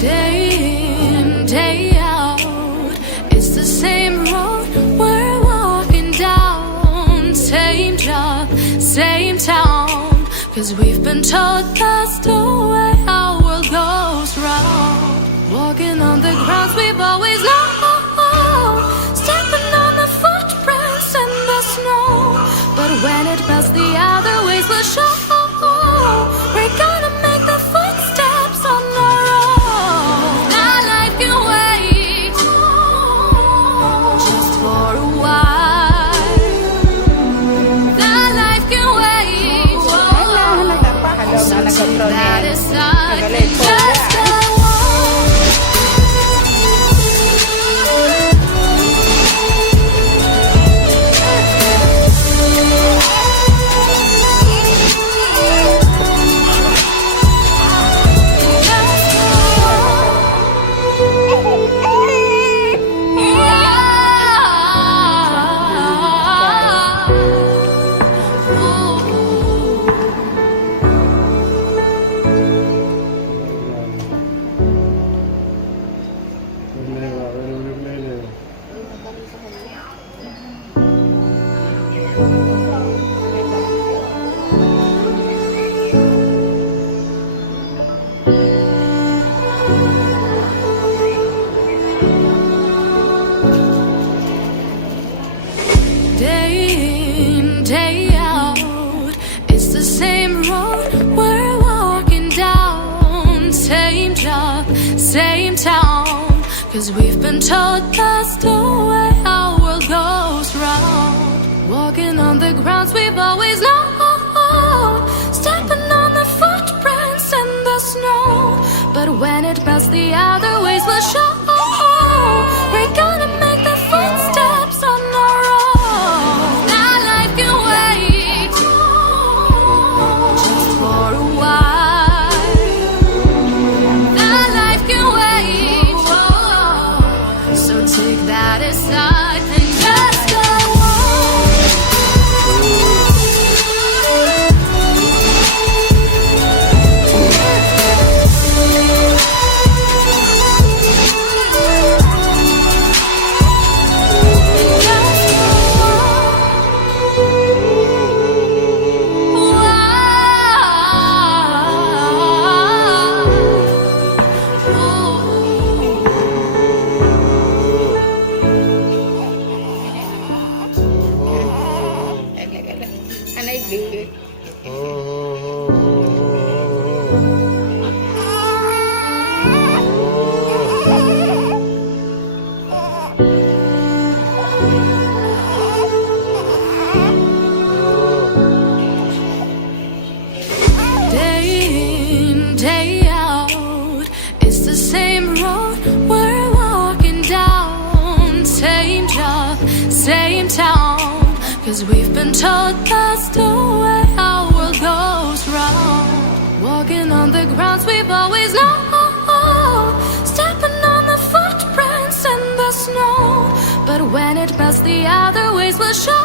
Day in, day out, it's the same road we're walking down. Same job, same town, 'cause we've been told that's the way our world goes round. Walking on the grounds we've always known, stepping on the footprints in the snow. But when it melts, the other ways will show. We're gonna make the footsteps on our own. Now life can wait just for a while. Now life can wait. So take that aside and just go on. Day in, day out, it's the same road we're walking down. Same job, same town, 'cause we've been told that's the way our world goes round. Walking on the grounds we've always known, stepping on the footprints in the snow. But when it melts, the other ways will show. We're gonna make the footsteps on our own. Now life can wait just for a while. Now life can wait. So take that aside and just go on. Day in, day out, it's the same road we're walking down. Same job, same town, 'cause we've been told that's the way our world goes round. Walking on the grounds we've always known, stepping on the footprints in the snow. But when it melts, the other ways will show.